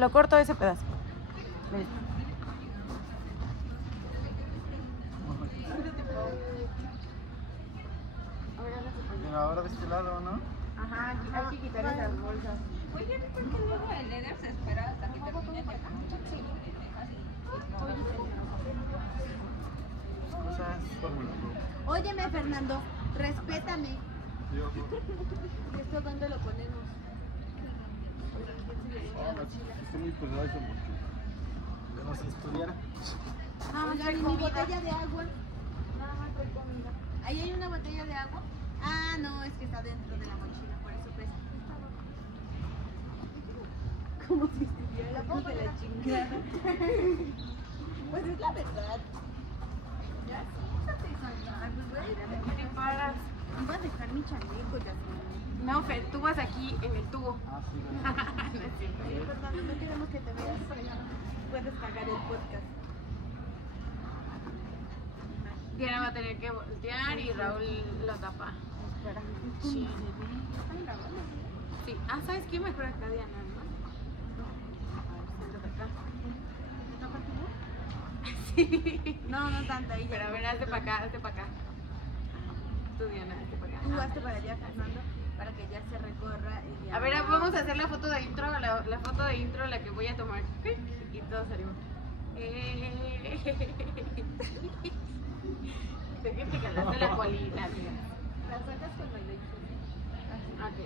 Lo corto ese pedazo. Ven. Mira, ahora de este lado, ¿no? Ajá, hay que quitar esas bolsas. Oye, ¿por qué luego el líder se espera hasta que termine de acá? Sí. Cosas. Óyeme, Fernando, respétame. ¿Esto dónde lo ponemos? Está muy pesado ese mochila. Que no se estudiara. Oigan, ¿y mi botella de agua? Nada más trae comida. ¿Ahí hay una botella de agua? Ah, no, es que está dentro de la mochila, por eso pesa. Como si estuviera la puta de la chingada. Pues es la verdad. Ya, sí, fíjate, Sandra. Pues voy a ir a dejar. ¿Qué paras? Iba a dejar mi chaleco, Yasmin. No, Fer, tú vas aquí en el tubo. Ah, sí, No es cierto. Oye, Fernando, no queremos que te veas. Puedes cagar el podcast. Diana va a tener que voltear y Raúl lo tapa. Espera. Sí. ¿Están grabando? Sí. Ah, ¿sabes qué? Mejor acá, Diana, ¿no? A ver, siéntate acá. ¿Está partido? Sí. No, no tanto. Ahí ya. Pero a ver, hazte para acá, hazte para acá. Tú, Diana, hazte para acá. Tú hazte para allá, Fernando, para que ya se recorra y ya. A ver, vamos a hacer la foto de intro, la foto de intro, la que voy a tomar. Y todos salimos. Te que te calaste la colita, tía. La sacas con la leche. Ok.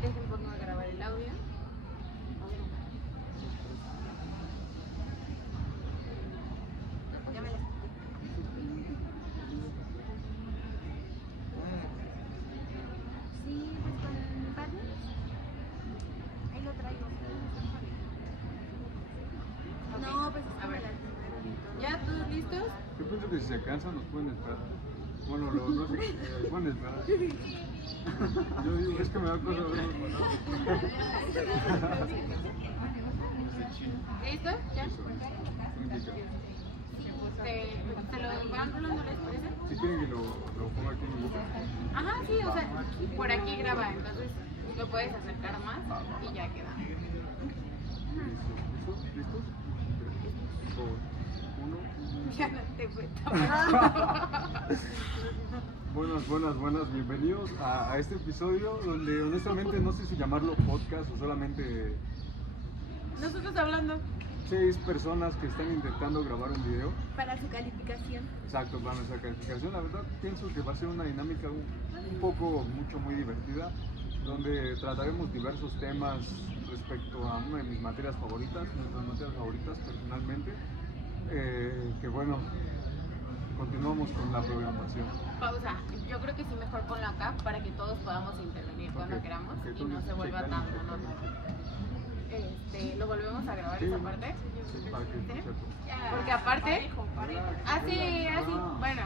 Dejen pongo a grabar el audio. Ya me la quité. Sí, pues con partners. Ahí lo traigo. No, pues es que A me ver. lastimaron y todo. ¿Ya todos listos? Yo pienso que si se cansan nos pueden esperar. Bueno, no sé, pueden esperar. Yo digo, es que me da cosa verlos ¿Listo? ¿Ya? parados. ¿Te lo van rolando, les parece? Si quieren que lo ponga aquí en mi boca. Ajá, sí, o sea, por aquí graba, entonces lo puedes acercar más y ya queda. ¿Listos? 3, 2, 1. Ya no te fue Buenas, bienvenidos a este episodio donde honestamente no sé si llamarlo podcast o solamente Nosotros hablando. 6 personas que están intentando grabar un video. Para su calificación. Exacto, para nuestra calificación. La verdad pienso que va a ser una dinámica un poco, muy divertida, donde trataremos diversos temas respecto a una de mis materias favoritas, nuestras materias favoritas personalmente, que bueno, continuamos con la programación. Pausa. Yo creo que sí mejor ponlo acá para que todos podamos intervenir cuando Ok, queramos ok, y tú no se vuelva checa, tan checa. monótono. ¿Lo volvemos a grabar Sí. esa parte? Sí, para que ¿Sí? sepa. Porque aparte, así, bueno,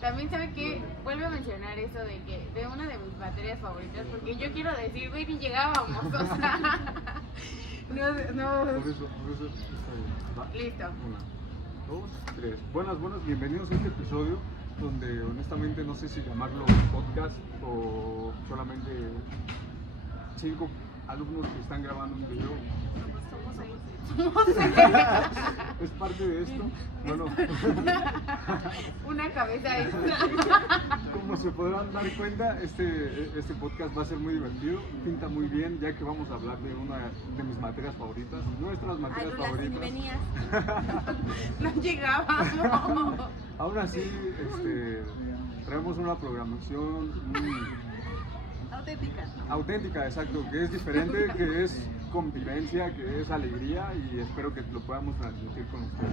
también sabe que vuelvo a mencionar eso de que de una de mis materias favoritas, porque yo quiero decir, güey, ni llegábamos, o sea, no, Por eso está bien. Va. listo. 1, 2, 3. Buenas, bienvenidos a este episodio donde honestamente no sé si llamarlo podcast o solamente 5 alumnos que están grabando un video. Es parte de esto. Bueno, Una cabeza extra. como se podrán dar cuenta, este podcast va a ser muy divertido, pinta muy bien, ya que vamos a hablar de una de mis materias favoritas, nuestras Ay, materias Lula, si favoritas. venías. No llegábamos. Aún así, traemos una programación Auténtica. auténtica, exacto, que es diferente, que es convivencia, que es alegría y espero que lo podamos transmitir con ustedes.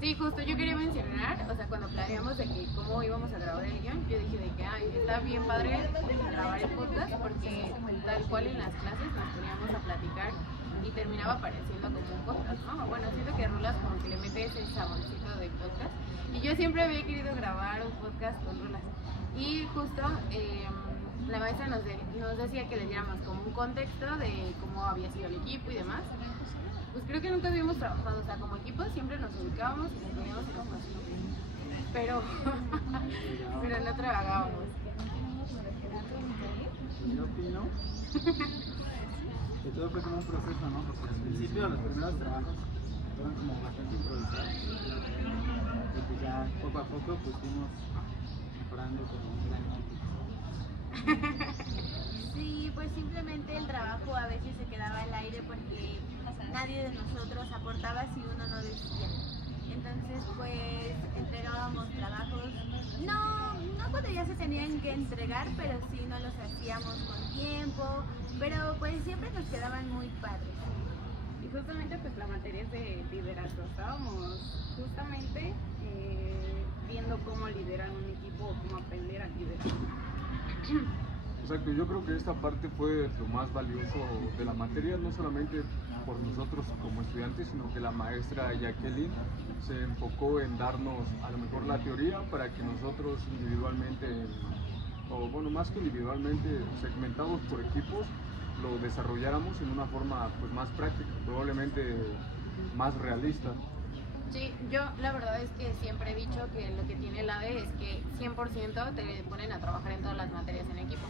Sí, justo yo quería mencionar, o sea, cuando planeamos de que cómo íbamos a grabar el guión, yo dije de que está bien padre grabar el podcast porque tal cual en las clases nos poníamos a platicar y terminaba pareciendo como un podcast, ¿no? Bueno, siento que Rulas como que le mete ese saborcito de podcast y yo siempre había querido grabar un podcast con Rulas y justo la maestra nos decía que le diéramos como un contexto de cómo había sido el equipo y demás. Pues creo que nunca habíamos trabajado, o sea, como equipo siempre nos ubicábamos y nos poníamos en los pasos. Pero no trabajábamos. que todo fue como un proceso, ¿no? Porque al principio los primeros trabajos fueron como bastante improvisados. Y pues ya poco a poco pues fuimos mejorando como un gran equipo. Sí, pues simplemente el trabajo a veces se quedaba al aire porque nadie de nosotros aportaba si uno no decía. Entonces pues entregábamos trabajos, no cuando ya se tenían que entregar, pero sí no los hacíamos con tiempo, pero pues siempre nos quedaban muy padres. Y justamente pues la materia es de liderazgo. Estábamos justamente viendo cómo liderar un equipo o cómo aprender a liderar. Exacto, yo creo que esta parte fue lo más valioso de la materia, no solamente por nosotros como estudiantes, sino que la maestra Jacqueline se enfocó en darnos a lo mejor la teoría para que nosotros individualmente, o bueno, más que individualmente, segmentados por equipos, lo desarrolláramos en una forma pues más práctica, probablemente más realista. Sí, yo la verdad es que siempre he dicho que lo que tiene el ADE es que 100% te ponen a trabajar en todas las materias en equipo.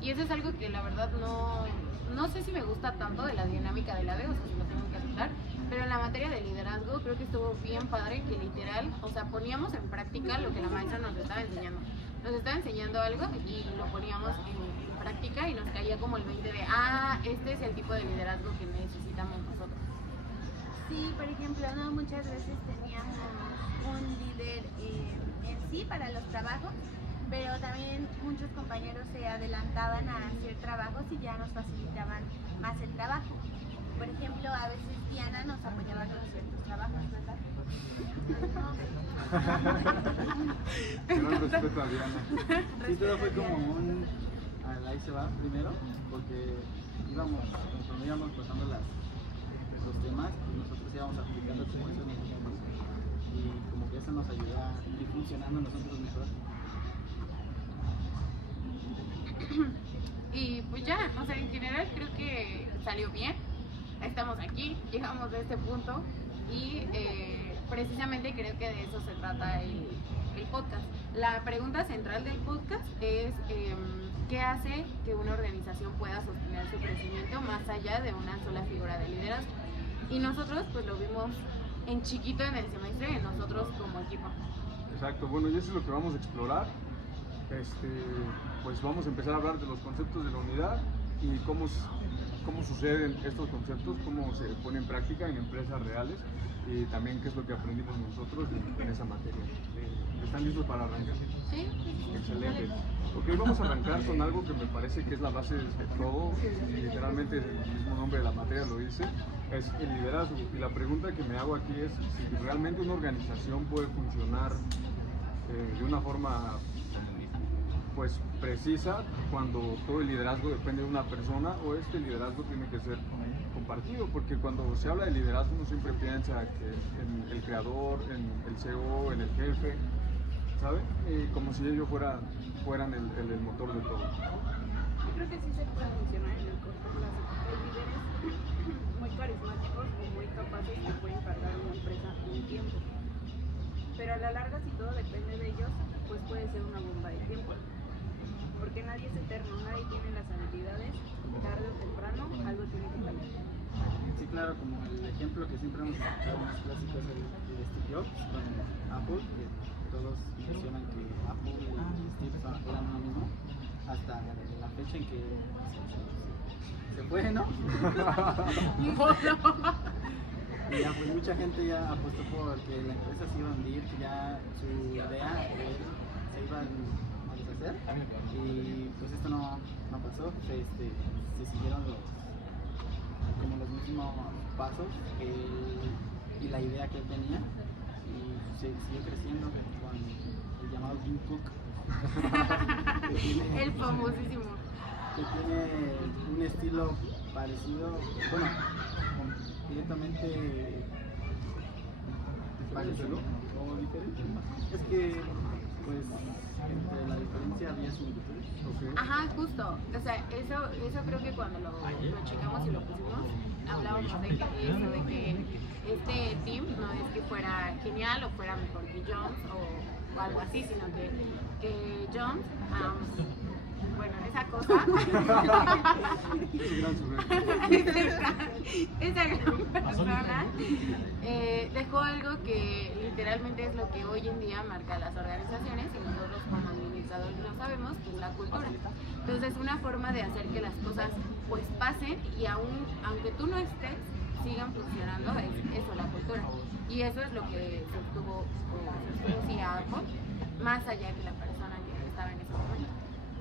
Y eso es algo que la verdad no sé si me gusta tanto de la dinámica del ADE, o sea, si lo tengo que aceptar, pero en la materia de liderazgo creo que estuvo bien padre que literal, o sea, poníamos en práctica lo que la maestra nos estaba enseñando. Nos estaba enseñando algo y lo poníamos en práctica y nos caía como el 20 de, este es el tipo de liderazgo que necesitamos nosotros. Sí, por ejemplo, no muchas veces teníamos un líder en sí para los trabajos, pero también muchos compañeros se adelantaban a hacer trabajos y ya nos facilitaban más el trabajo. Por ejemplo, a veces Diana nos apoyaba con ciertos trabajos, ¿verdad? Gran respeto a Diana. Sí, todo fue como un ahí se va primero, porque conforme íbamos pasando los temas, y nosotros íbamos aplicando como eso nosotros, y como que eso nos ayuda a ir funcionando nosotros mejor. Y pues ya, o sea, en general creo que salió bien. Estamos aquí, llegamos a este punto y precisamente creo que de eso se trata el podcast. La pregunta central del podcast es ¿qué hace que una organización pueda sostener su crecimiento más allá de una sola figura de liderazgo? Y nosotros pues lo vimos en chiquito en el semestre, en nosotros como equipo. Exacto, bueno, y eso es lo que vamos a explorar. Pues vamos a empezar a hablar de los conceptos de la unidad y cómo suceden estos conceptos, cómo se ponen en práctica en empresas reales y también qué es lo que aprendimos nosotros en esa materia. ¿Están listos para arrancar? Sí. Excelente. Ok, vamos a arrancar con algo que me parece que es la base de todo, y literalmente el mismo nombre de la materia lo dice, es el liderazgo. Y la pregunta que me hago aquí es si realmente una organización puede funcionar de una forma pues precisa cuando todo el liderazgo depende de una persona, o este liderazgo tiene que ser compartido, porque cuando se habla de liderazgo uno siempre piensa que en el creador, en el CEO, en el jefe, ¿sabe? Como si ellos fueran el motor de todo. Yo creo que sí se puede funcionar en el corto plazo. Hay líderes muy carismáticos o muy capaces que pueden cargar una empresa un tiempo. Pero a la larga, si todo depende de ellos, pues puede ser una bomba de tiempo. Porque nadie es eterno, nadie tiene las habilidades, tarde o temprano algo tiene que cambiar. Sí, claro, como el ejemplo que siempre hemos escuchado en los clásicos de Steve Jobs con Apple, que todos mencionan que Apple y Steve eran uno mismo, hasta la fecha en que se fue, ¿no? Y ya pues mucha gente ya apostó por que la empresa se iba a hundir, que ya su idea se iba a deshacer, y pues esto no pasó. Se siguieron como los mismos pasos y la idea que él tenía, y se siguió creciendo con el llamado Tim Cook. El famosísimo. Que tiene un estilo parecido, bueno, completamente parecido o diferente. Es que pues entre la diferencia había similitudes. Okay. Ajá, justo. O sea, eso creo que cuando lo checamos y lo pusimos, hablábamos de que este team no es que fuera genial o fuera mejor que Jones o algo así, sino que Jones bueno, esa cosa, Ese gran sujeto. esa gran persona dejó algo que literalmente es lo que hoy en día marca las organizaciones y nosotros como administradores lo sabemos, que es la cultura. Entonces, una forma de hacer que las cosas pues pasen y aunque tú no estés, sigan funcionando es eso, la cultura. Y eso es lo que se obtuvo sí a ACO, más allá que la persona que estaba en ese momento.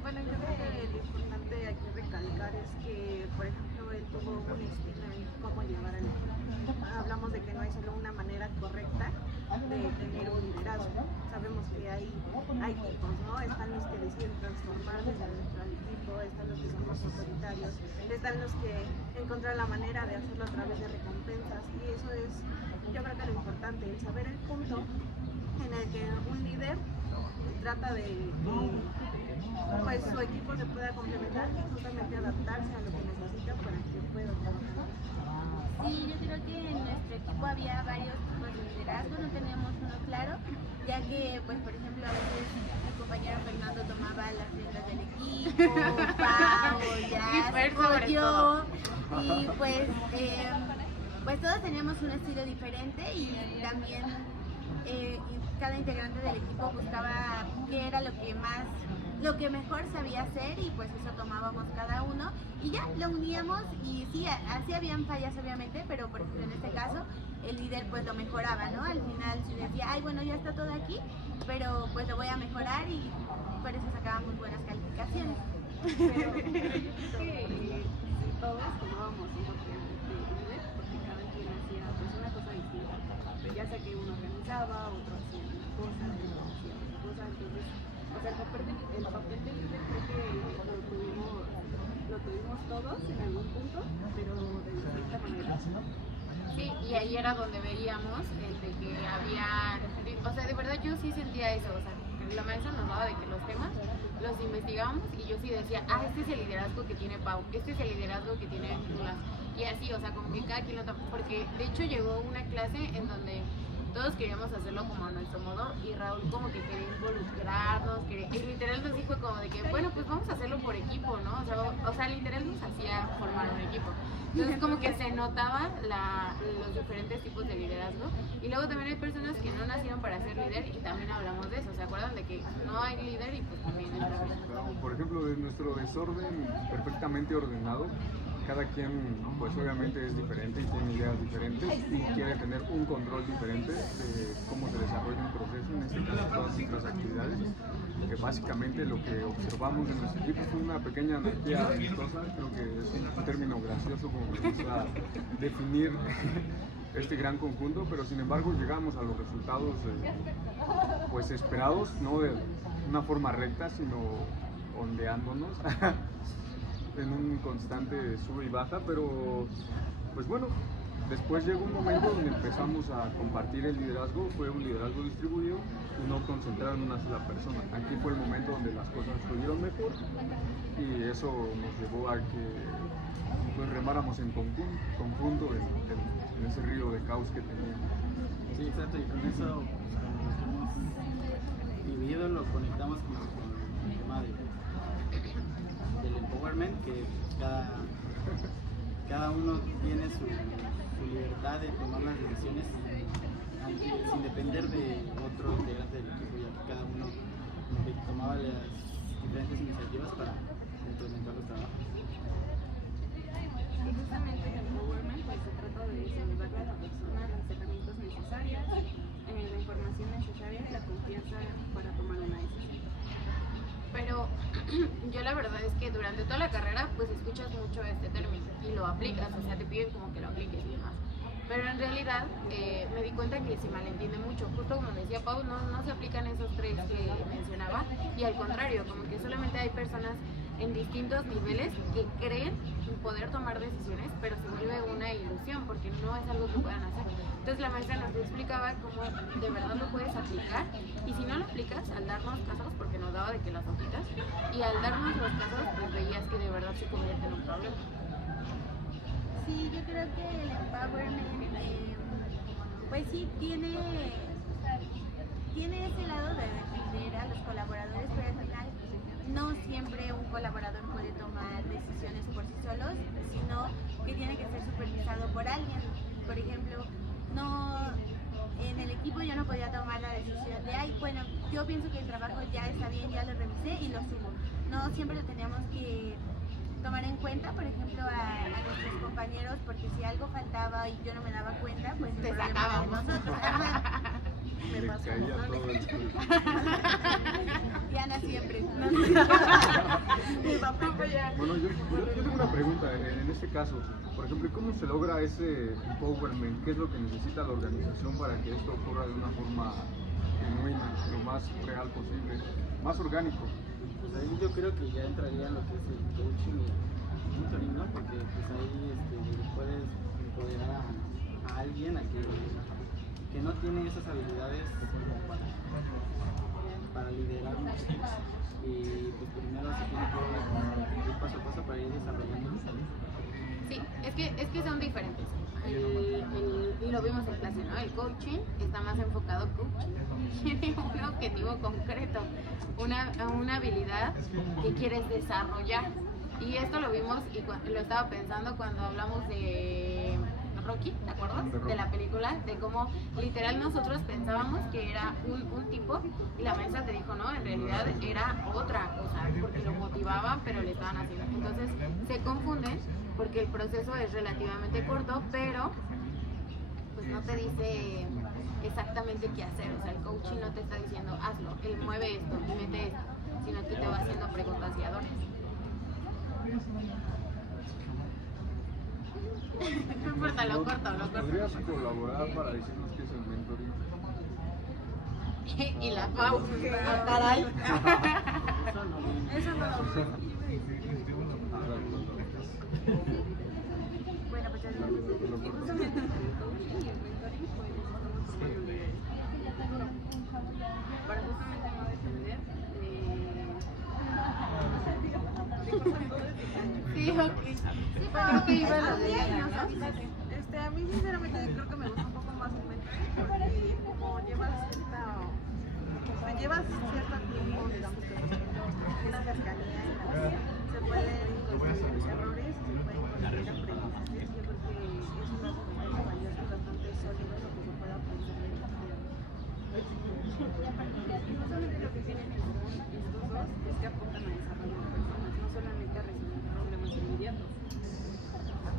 Bueno, yo creo que lo importante aquí recalcar es que, por ejemplo, él tuvo un estilo en cómo llevar el equipo. Hablamos de que no hay solo una manera correcta de tener un liderazgo. Sabemos que hay tipos, ¿no? Están los que deciden transformar desde dentro del equipo, están los que son más autoritarios, están los que encuentran la manera de hacerlo a través de recompensas. Y eso es, yo creo que lo importante, el saber el punto en el que un líder trata de pues su equipo se pueda complementar y justamente adaptarse a lo que necesita para que pueda trabajar. Sí, yo creo que en nuestro equipo había varios tipos de liderazgo, no teníamos uno claro, ya que, pues, por ejemplo, a veces mi compañero Fernando tomaba las riendas del equipo, Pau, Fer ya, sobre yo, todo. y pues todos teníamos un estilo diferente y también cada integrante del equipo buscaba qué era lo que mejor sabía hacer y pues eso tomábamos cada uno y ya lo uníamos y sí, así habían fallas obviamente, pero por ejemplo en este caso el líder pues lo mejoraba, ¿no? Al final sí decía, ay bueno, ya está todo aquí, pero pues lo voy a mejorar y por eso sacábamos buenas calificaciones. Pero yo creo que todos tomábamos un papel de líder porque cada quien hacía pues una cosa distinta. Ya sea que uno organizaba, otro hacía una cosa, otro hacía otra cosa. Entonces, o sea, el papel de líder creo que lo tuvimos todos en algún punto, pero de distinta manera. Sí, y ahí era donde veíamos de que había, o sea, de verdad yo sí sentía eso, o sea, la maestra nos daba de que los temas los investigábamos y yo sí decía, este es el liderazgo que tiene Pau, este es el liderazgo que tiene Luna, y así, o sea, como que cada quien lo toma, porque de hecho llegó una clase en donde todos queríamos hacerlo como a nuestro modo y Raúl como que quería involucrarnos, y literal nos dijo como de que, bueno, pues vamos a hacerlo por equipo, ¿no? O sea literal nos hacía formar un equipo. Entonces como que se notaban los diferentes tipos de liderazgo y luego también hay personas que no nacieron para ser líder y también hablamos de eso, ¿se acuerdan de que no hay líder y pues también es la vida? Por ejemplo, de nuestro desorden perfectamente ordenado, cada quien pues obviamente es diferente y tiene ideas diferentes y quiere tener un control diferente de cómo se desarrolla un proceso, en este caso todas nuestras actividades, que básicamente lo que observamos en nuestro equipo fue una pequeña anarquía amistosa, creo que es un término gracioso como me gusta definir este gran conjunto, pero sin embargo llegamos a los resultados pues esperados, no de una forma recta, sino ondeándonos en un constante sube y baja, pero pues bueno, después llegó un momento donde empezamos a compartir el liderazgo, fue un liderazgo distribuido y no concentrado en una sola persona. Aquí fue el momento donde las cosas fluyeron mejor y eso nos llevó a que pues remáramos en conjunto en ese río de caos que teníamos. Sí, exacto, y con eso pues, como lo hemos vivido, lo conectamos con el tema del empowerment, que cada uno tiene su libertad de tomar las decisiones sin depender de otro integrante del equipo, ya que cada uno tomaba las diferentes iniciativas para implementar los trabajos. Y justamente el empowerment pues se trata de desenvolverle a la persona las herramientas necesarias, la información necesaria y la confianza para tomar una decisión. Pero yo la verdad es que durante toda la carrera pues escuchas mucho este término y lo aplicas, o sea te piden como que lo apliques y demás. Pero en realidad me di cuenta que se malentiende mucho, justo como decía Pau, no se aplican esos tres que mencionaba y al contrario, como que solamente hay personas en distintos niveles que creen poder tomar decisiones, pero se vuelve una ilusión porque no es algo que puedan hacer. Entonces la maestra nos explicaba cómo de verdad lo puedes aplicar y si no lo aplicas, al darnos casos, porque nos daba de que las hojitas, y al darnos los casos pues veías que de verdad se convierte en un problema. Sí, yo creo que el empowerment, pues sí, tiene ese lado de defender a los colaboradores, pero al final no siempre un colaborador puede tomar decisiones por sí solos, sino que tiene que ser supervisado por alguien. Por ejemplo, no en el equipo yo no podía tomar la decisión de, ay, bueno, yo pienso que el trabajo ya está bien, ya lo revisé y lo subo. No siempre lo teníamos que tomar en cuenta, por ejemplo, a nuestros compañeros, porque si algo faltaba y yo no me daba cuenta, pues el Te problema era de sacábamos. nosotros. Ajá. Me Le pasó, caía ¿no? todo el suelo. Diana siempre. Mi papá pues ya. Bueno, yo tengo una pregunta en este caso. Por ejemplo, ¿cómo se logra ese empowerment? ¿Qué es lo que necesita la organización para que esto ocurra de una forma genuina, lo más real posible, más orgánico? Pues ahí yo creo que ya entraría en lo que es el coaching y mentoring, ¿no? Porque pues ahí puedes empoderar a alguien a que no tiene esas habilidades como para liderar un equipo. Y pues primero se tiene que ir paso a paso para ir desarrollando. Sí, es que son diferentes. Y lo vimos en clase, ¿no? El coaching está más enfocado tiene un objetivo concreto, una habilidad que quieres desarrollar. Y esto lo vimos y lo estaba pensando cuando hablamos de Rocky, ¿te acuerdas? De la película, de cómo literal nosotros pensábamos que era un tipo y la maestra te dijo, no, en realidad era otra cosa, porque lo motivaban pero le estaban haciendo. Entonces se confunden porque el proceso es relativamente corto, pero pues no te dice exactamente qué hacer. O sea, el coaching no te está diciendo hazlo, él mueve esto, mete esto, sino que te va haciendo preguntas guiadoras. No importa, lo corto. ¿Podrías colaborar para decirnos qué es el mentoring? Y la Pau, Ah, caray. Eso no viene. Eso no lo sé. Bueno, pues ya digo. Y justamente entre el coaching y el mentoring pues estamos formando líderes. Para justamente no depender de cosas todo sí, ok. Creo que iba a lo de a mí sinceramente creo que me gusta un poco más el mentoring porque como llevas cierto tiempo, digamos que una cercanía se pueden corregir los errores, se pueden corregir aprendizajes. Yo creo que es bastante valioso y bastante sólido lo que se puede aprender de la vida. Y justamente lo que tienen en común estos dos es que apuntan a desarrollar personas, no solamente a resolver problemas inmediatos.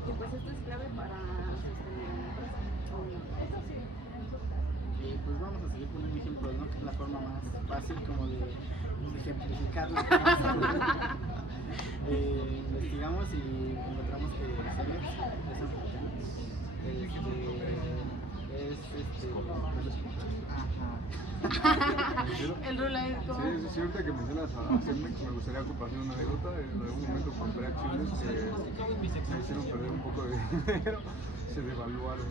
Y pues esto es clave para sostener una empresa o una empresa. Y pues vamos a seguir poniendo ejemplos, ¿no? Que es la forma más fácil como de ejemplificarlo. Investigamos y encontramos que Cemex, empresa mexicana, el rula es como... Sí, ahorita que mencionas a Cemex, me gustaría compartir una anécdota. En algún momento compré acciones que me hicieron perder un poco de dinero, se devaluaron.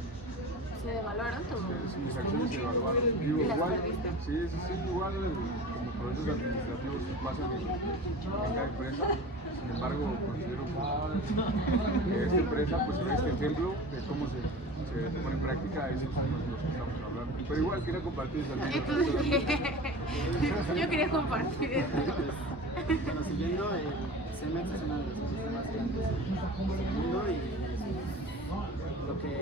¿Se devaluaron tu...? Mis acciones se devaluaron. Digo, ¿Y las igual, perdiste? sí, igual como procesos administrativos que pasan en cada empresa. Sin embargo, considero que esta empresa, pues en este ejemplo de cómo se pone en práctica esos temas de los que estamos hablando. Pero igual quería compartir esa anécdota. Yo quería compartir. Bueno, siguiendo, Cemex es una de las empresas más grandes del mundo y lo que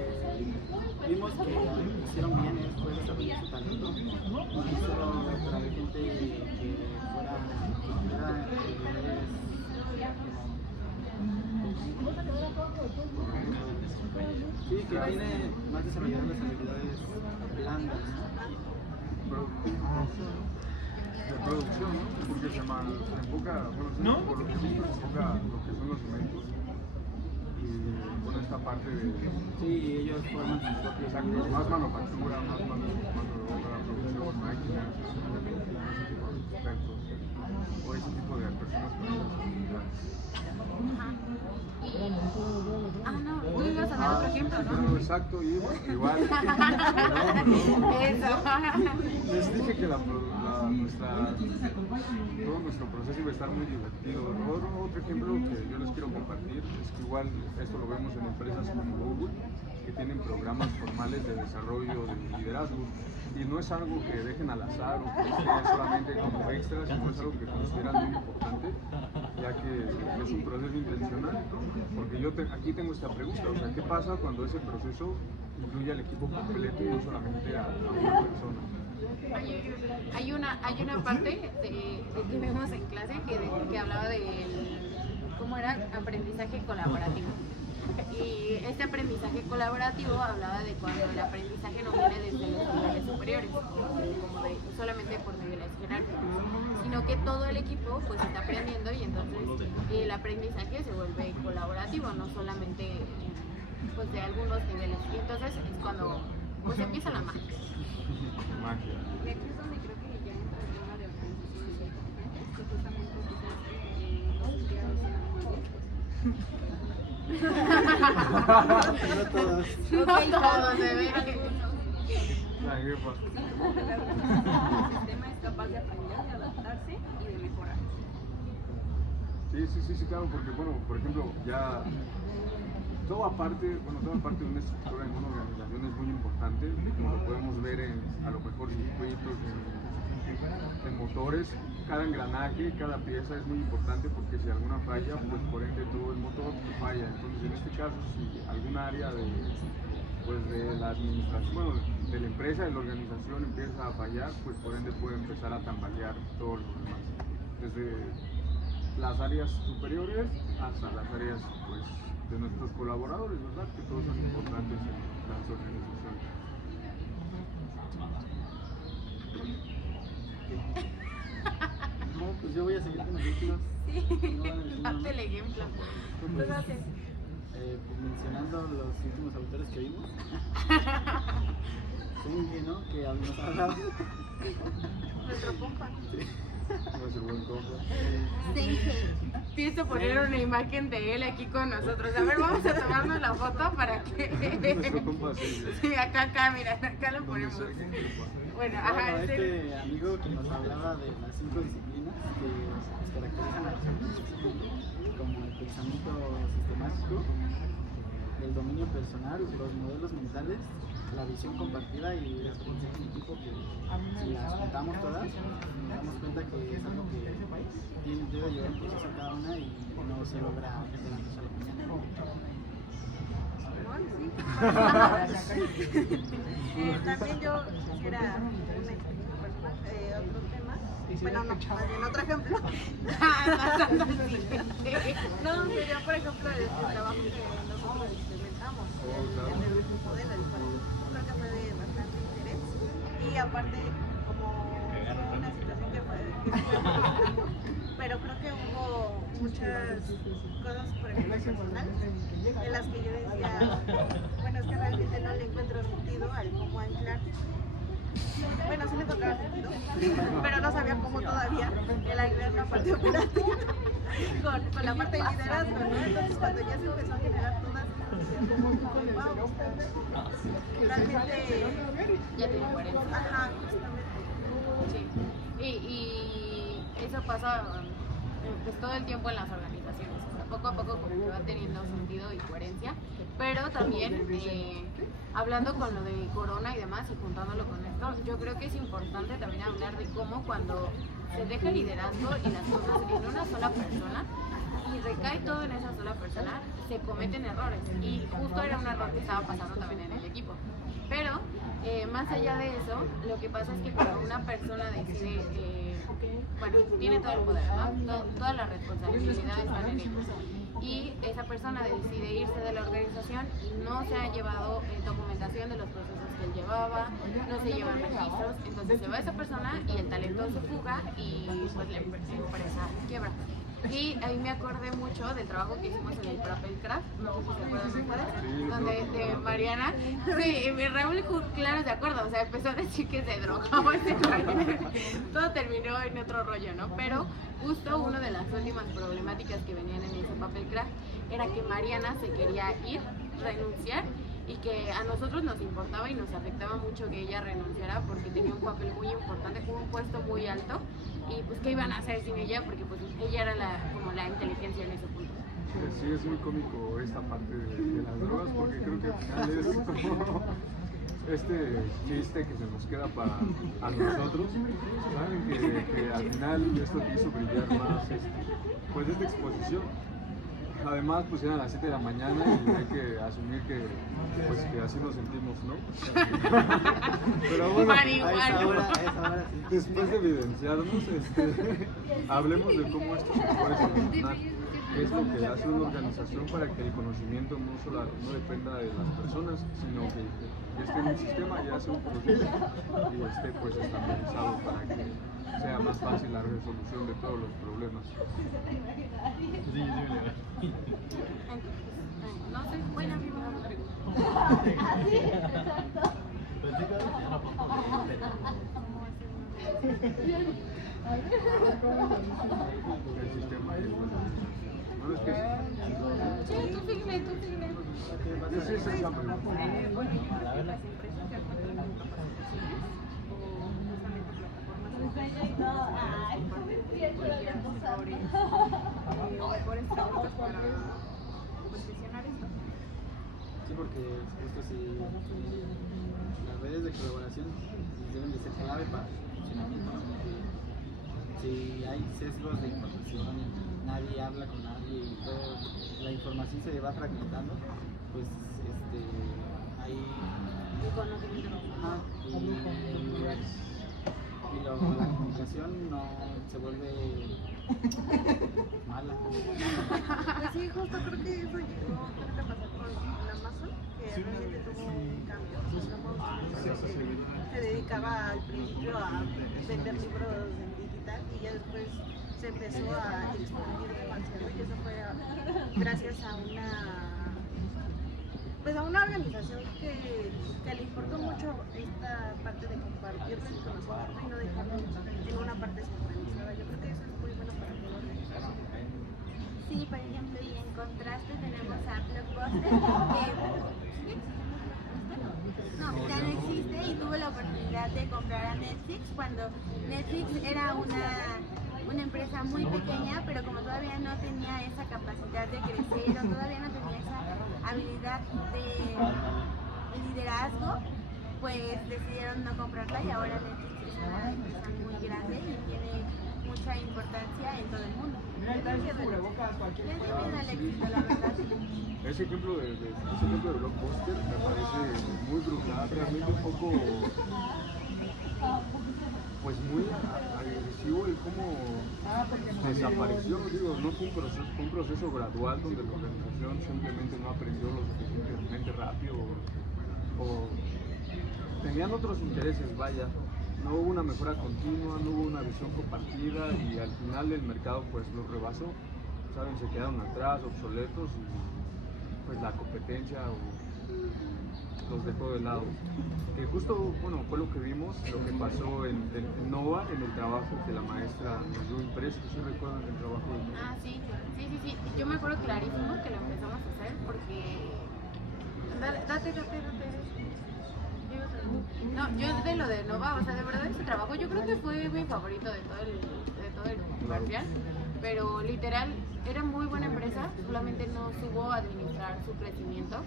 vimos que hicieron bien fue desarrollar su talento. No solo traer gente que fuera sí, que tiene más desarrolladas las habilidades blandas. De producción, ¿no? Porque se enfoca, bueno, por lo que se enfoca lo que son los cementos y con esta parte de Sí, ellos forman sus propios exacto, más manufactura, más mano de obra, producción, máquinas, expertos o ese tipo de personas con esas habilidades. No, tú ibas a dar otro ejemplo, ¿no? No, exacto, y igual. Eso. Les dije que todo nuestro proceso iba a estar muy divertido. Otro ejemplo que yo les quiero compartir es que igual esto lo vemos en empresas como Google, que tienen programas formales de desarrollo de liderazgo. y no es algo que dejen al azar o que esté solamente como extra, sino es algo que consideran muy importante, ya que es un proceso intencional, porque yo aquí tengo esta pregunta, o sea, ¿qué pasa cuando ese proceso incluye al equipo completo y no solamente a una persona? Hay una parte que vemos en clase que hablaba del cómo era aprendizaje colaborativo. Y este aprendizaje colaborativo hablaba de cuando el aprendizaje no viene desde los niveles superiores, como solamente por niveles jerárquicos, sino que todo el equipo pues está aprendiendo y entonces el aprendizaje se vuelve colaborativo, no solamente pues de algunos niveles. Y entonces es cuando pues empieza la magia. Magia. De hecho es donde creo que ya entra el tema de organización de competencias, que justamente quizás los empleados sean muy listos. No todos. No todos, se ve. La jefa. El sistema es capaz de aprender, de adaptarse y de mejorar. Sí, claro, porque bueno, por ejemplo, ya toda parte de una estructura en una organización es muy importante, como lo podemos ver a lo mejor circuitos, en motores, cada engranaje, cada pieza es muy importante porque si alguna falla, pues por ende todo el motor falla. Entonces en este caso, si algún área de la administración, bueno, de la empresa, de la organización empieza a fallar, pues por ende puede empezar a tambalear todo lo demás. Desde las áreas superiores hasta las áreas pues de nuestros colaboradores, ¿verdad? Que todos son importantes en las organizaciones. No, pues yo voy a seguir con los ejemplos. Sí, No van a decir nada hazte más. el ejemplo. Pues, pues mencionando los últimos autores que vimos. Sengi, ¿no? Que nos hablaba. Nuestro compa. Nuestro buen compa. Pienso poner una imagen de él aquí con nosotros. A ver, vamos a tomarnos la foto para que... Nuestro compa sí. Sí, acá, mira, acá lo ponemos. Bueno, ajá, Bueno, este amigo que nos hablaba de las 5 disciplinas que nos caracterizan a los organizaciones, como el pensamiento sistemático, el dominio personal, los modelos mentales, la visión compartida y la experiencia en equipo, que si las juntamos todas, nos damos cuenta que es algo que debe llevar un proceso a cada una y no se logra de la noche a la mañana. También yo quisiera otro tema, bueno, no, más bien otro ejemplo. No, sería por ejemplo el trabajo que nosotros implementamos en el grupo de la disparidad. Creo que fue de bastante interés y aparte como fue una situación que pero creo que hubo muchas cosas por ejemplo personales en las que yo decía, bueno, es que realmente no le encuentro sentido al cómo anclar. Bueno, sí le encontraba sentido, pero no sabía cómo todavía el anclar la parte operativa con la parte de liderazgo, ¿no? Entonces cuando ya se empezó a generar todas estas como wow, realmente ya tiene 40. ajá, justamente. Sí. Y eso pasa pues todo el tiempo en las organizaciones. O sea, poco a poco como que va teniendo sentido y coherencia, pero también hablando con lo de Corona y demás y juntándolo con esto, yo creo que es importante también hablar de cómo cuando se deja el liderazgo y las cosas en una sola persona y recae todo en esa sola persona, se cometen errores y justo era un error que estaba pasando también en el equipo. Pero más allá de eso, lo que pasa es que cuando una persona decide, bueno, tiene todo el poder, ¿no? Toda la responsabilidad está en ellos. Y esa persona decide irse de la organización y no se ha llevado documentación de los procesos que él llevaba, no se llevan registros, entonces se va esa persona y el talento se fuga y pues la empresa quiebra. Y ahí me acordé mucho del trabajo que hicimos en el Propelcraft, no sé si se acuerdan ustedes, donde de Mariana, sí, y Raúl claro de acuerdo, o sea, empezó a decir que se drogaba ese rollo, todo terminó en otro rollo, ¿no? Pero justo una de las últimas problemáticas que venían en ese Propelcraft era que Mariana se quería ir, renunciar, y que a nosotros nos importaba y nos afectaba mucho que ella renunciara porque tenía un papel muy importante, un puesto muy alto, y pues qué iban a hacer sin ella porque pues ella era como la inteligencia en ese punto. Sí, es muy cómico esta parte de las drogas porque creo que al final es como este chiste que se nos queda para a nosotros, saben que al final esto te hizo brillar más pues esta exposición. Además, pues eran las 7 de la mañana y hay que asumir que, pues, que así nos sentimos, ¿no? Pero bueno, A esa hora sí. después de evidenciarnos, hablemos de cómo esto se puede solucionar. ¿Qué es lo que hace una organización para que el conocimiento no dependa de las personas, sino que esté en un sistema y hace un proceso y esté pues estandarizado para que sea más fácil la resolución de todos los problemas? No sé, buena primera pregunta. El sistema es bueno. No es que Sí, tú síguele. sí, esa es la pregunta. Bueno, las empresas ya cuentan con capacitaciones o justamente plataformas mejores preguntas para pues, gestionar esto. Sí, porque justo si las redes de colaboración deben de ser clave para el funcionamiento, ¿no? Porque si hay sesgos de información, nadie habla con nadie y toda la información se va fragmentando, pues hay ajá, la comunicación no se vuelve mala. Pues sí, justo creo que eso llegó a pasar con Amazon, que realmente tuvo un cambio. Se dedicaba al principio a vender libros en digital y ya después se empezó a expandir demasiado y eso fue gracias a una organización que le importó mucho esta parte de compartir el conocimiento y no dejarlo en una parte centralizada. Yo creo que eso es muy bueno para todos. Sí, por ejemplo, y en contraste tenemos a Blockbuster, que ya no existe y tuvo la oportunidad de comprar a Netflix cuando Netflix era una empresa muy pequeña, pero como todavía no tenía esa capacidad de crecer o todavía no tenía esa habilidad de liderazgo, pues decidieron no comprarla y ahora Netflix es una empresa muy grande y tiene mucha importancia en todo el mundo. Les dio miedo al éxito, la verdad. Ese ejemplo de Blockbuster me parece muy brutal, realmente un poco, pues muy agresivo el cómo desapareció. Digo, no fue un proceso gradual donde la organización simplemente no aprendió lo suficientemente rápido o tenían otros intereses, vaya. No hubo una mejora continua, no hubo una visión compartida y al final el mercado pues los rebasó, ¿saben? Se quedaron atrás, obsoletos y pues la competencia los dejó de lado. Que justo, bueno, fue lo que vimos, lo que pasó en Nova, en el trabajo que la maestra nos dio impreso. ¿Sí recuerdan el trabajo? Sí. Yo me acuerdo clarísimo que lo empezamos a hacer porque... Date. No, yo de lo de Nova, o sea, de verdad ese trabajo yo creo que fue mi favorito de todo el comercial, pero literal era muy buena empresa, solamente no supo administrar su crecimiento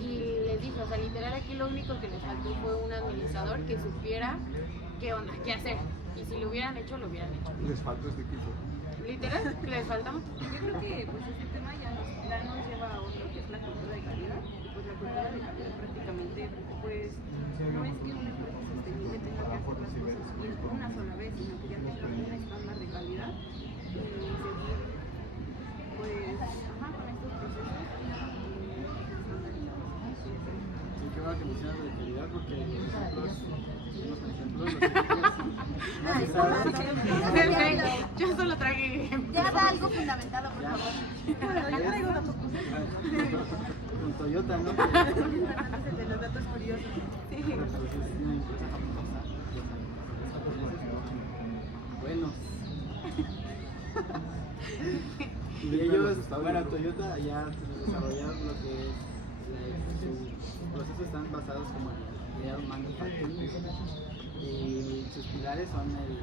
y les dije, o sea, literal aquí lo único que les faltó fue un administrador que supiera qué onda, qué hacer, y si lo hubieran hecho, lo hubieran hecho. Les faltó este equipo. Literal, les faltamos. Yo creo que pues este tema ya nos lleva a otro que es la cultura de calidad y pues la cultura de calidad prácticamente pues no es que una empresa sostenible tenga que hacer las cosas una sola vez, sino que ya tenga un estándar de calidad y seguir pues con estos procesos Sí, qué bueno que mencionas de calidad porque nosotros seguimos con ejemplos, los ejemplos más usados. Yo solo traje Ya da algo fundamentado, por Ya. favor. Bueno, yo traigo datos Con Toyota, ¿no? el de los datos curiosos. Pues es una empresa famosa, los japoneses son buenos. Y ellos, bueno, Toyota ya desarrollaron lo que es, sus procesos están basados como en Lean Manufacturing y sus pilares son el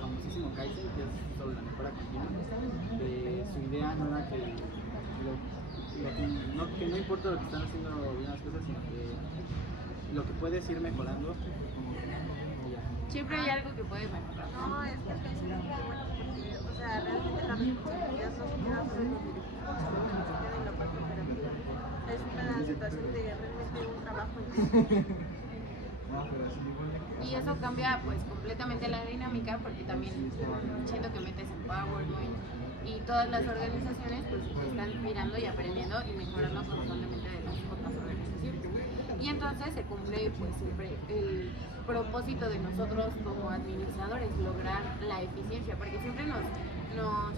famosísimo Kaizen, que es sobre la mejora continua. Su idea no era que no importa lo que están haciendo bien las cosas, sino que lo que puedes ir mejorando. Y ya. Siempre hay algo que puede mejorar. No, es que el pensamiento es muy bueno porque, o sea, realmente la responsabilidad no se queda solo en los directivos, sino que se queda en la parte operativa. Es una situación de realmente un trabajo en equipo. Y eso cambia pues completamente la dinámica porque también siento que metes en PowerPoint y todas las organizaciones pues están mirando y aprendiendo y mejorando constantemente de las otras organizaciones. Y entonces se cumple pues siempre el propósito de nosotros como administradores, lograr la eficiencia, porque siempre nos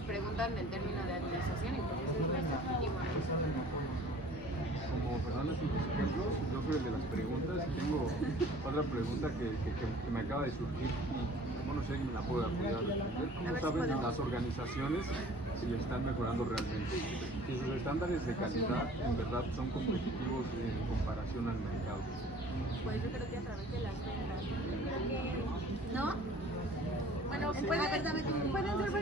preguntan del término de administración y pues ese es nuestro objetivo, ¿no? Como Fernando sus ejemplos, yo soy el de las preguntas y tengo otra pregunta que me acaba de surgir y bueno, no sé si me la puedo apoyar a responder. ¿Cómo saben las organizaciones si están mejorando realmente? Si sus estándares de calidad en verdad son competitivos en comparación al mercado. Pues yo creo que a través de las ventas. ¿No? Bueno, A ver,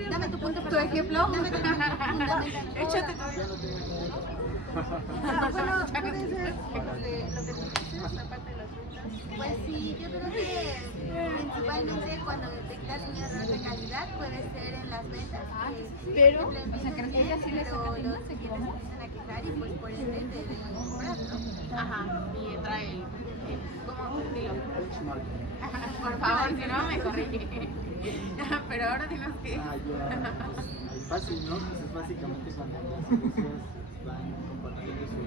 dame tu punto. ¿Tu ejemplo? Dame tu fundamento. Échate tu Bueno, puede ser lo que tú dices, la parte de las ventas. Pues sí, yo creo que principalmente cuando detectas un error de calidad puede ser en las ventas. Pero, Simplemente o sea, ¿crees que ella sí le pero saca los clientes empiezan a quejar y pues por ende te dejan comprar, ¿no? Ajá, y entra ¿cómo? Dilo. Benchmarking. Por favor, si no me corrige. Pero ahora tienes que... Ah, ya, pues, ahí fácil, ¿no? Pues es básicamente cuando las industrias van compartiendo sus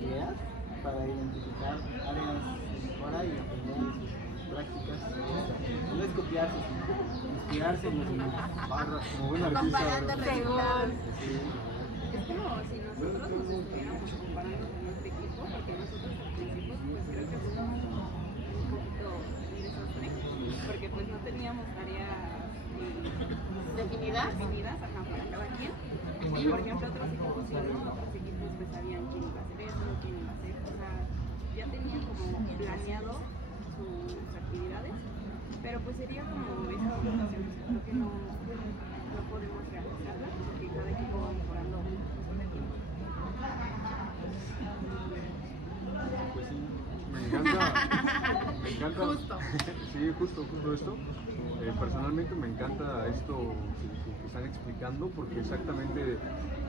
ideas para identificar áreas de mejora y aprender de sus prácticas. No es copiarse, sino inspirarse en los demás. Barra, como buen artista, Comparando ¿verdad? resultados. Sí, es como si nosotros nos estuviéramos comparando con nuestro equipo, porque nosotros al principio pues creo que fuimos un poquito un desastre, porque pues no teníamos tareas ¿Definidas? definidas para cada quien. Y por ejemplo otros equipos sí, ¿no? Otros equipos pues sabían quién iba a hacer eso, quién iba a hacer, o sea, ya tenían como planeado sus actividades, pero pues sería como esa obligación, o sea, creo que no podemos realizarla porque cada equipo va mejorando con el tiempo. pues sí. Me encanta. Justo. Sí, justo esto. Personalmente me encanta esto que están explicando porque exactamente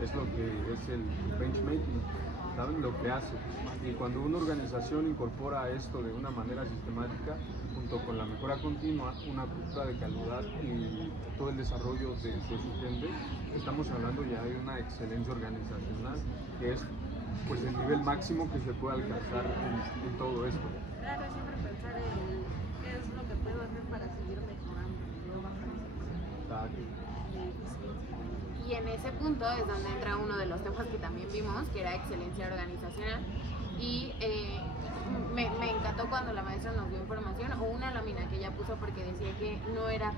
es lo que es el benchmarking, ¿saben? Lo que hace. Y cuando una organización incorpora esto de una manera sistemática, junto con la mejora continua, una cultura de calidad y todo el desarrollo de su gente, estamos hablando ya de una excelencia organizacional que es pues el nivel máximo que se puede alcanzar en todo esto. Claro, siempre pensar en qué es lo que puedo hacer para seguir mejorando, no bajar Exacto. Y en ese punto es donde entra uno de los temas que también vimos, que era excelencia organizacional. Y me encantó cuando la maestra nos dio información o una lámina que ella puso porque decía que no era,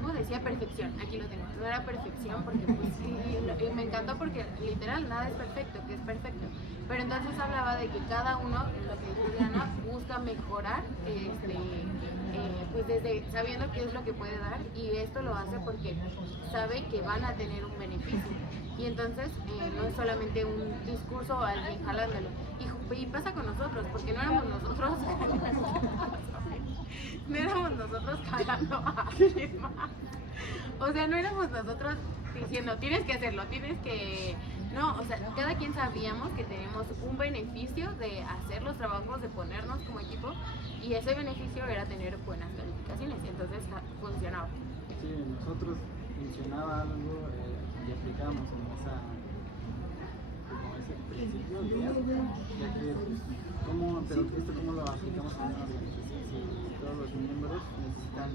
¿cómo decía? Perfección, aquí lo tengo, no era perfección porque pues, y me encantó porque literal nada es perfecto, que es perfecto. Pero entonces hablaba de que cada uno, lo que dijo Diana, busca mejorar, pues desde sabiendo qué es lo que puede dar y esto lo hace porque sabe que van a tener un beneficio. Y entonces no es solamente un discurso o alguien jalándolo. Y pasa con nosotros, porque no éramos nosotros, no éramos nosotros jalando a alguien más. O sea, no éramos nosotros diciendo, tienes que hacerlo, tienes que... No, o sea, cada quien sabíamos que tenemos un beneficio de hacer los trabajos, de ponernos como equipo, y ese beneficio era tener buenas calificaciones, entonces funcionaba. Sí, nosotros funcionaba algo y aplicábamos en ese principio ya que pues, pero esto cómo lo aplicamos en una organización si todos los miembros necesitan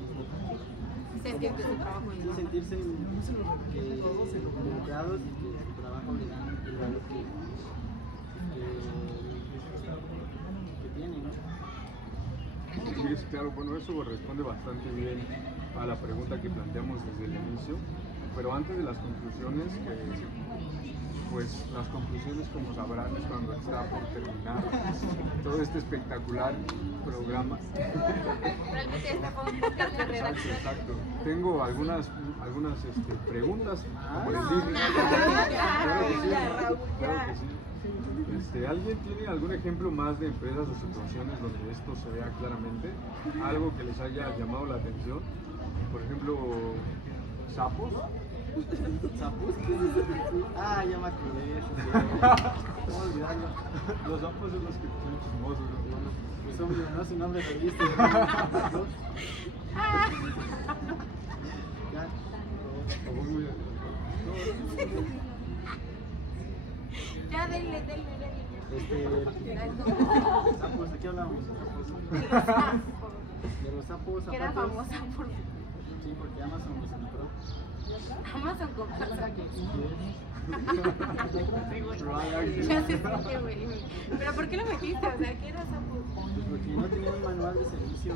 Sentir que su trabajo es bueno. sentirse involucrados y que su trabajo le dan el valor que tiene, ¿no? Sí, sí, claro, bueno, eso responde bastante bien a la pregunta que planteamos desde el inicio, pero antes de las conclusiones, pues las conclusiones, como sabrán, es cuando está por terminar todo este espectacular programa. Realmente esta fue un podcast de redacción. Exacto. Tengo algunas preguntas, como les dije. Claro que sí. ¿Alguien tiene algún ejemplo más de empresas o situaciones donde esto se vea claramente? Algo que les haya llamado la atención. Por ejemplo, sapos. ¿Sapos? Ah, ya me acordé. ¿Cómo olvidarlo? Los sapos son los que son chismosos, ¿no? Pues obvio, no, su nombre lo viste. Ya. Ya, denle. Sapos, ¿de qué hablamos? De los sapos, Que era zapatos. famosa por Sí, porque Amazon los compró. Amazon compró zapatos. Right, Ya sé por qué, güey. Pero ¿por qué lo metiste? O sea, ¿qué era sapo? Pues porque no tenía un manual de servicio.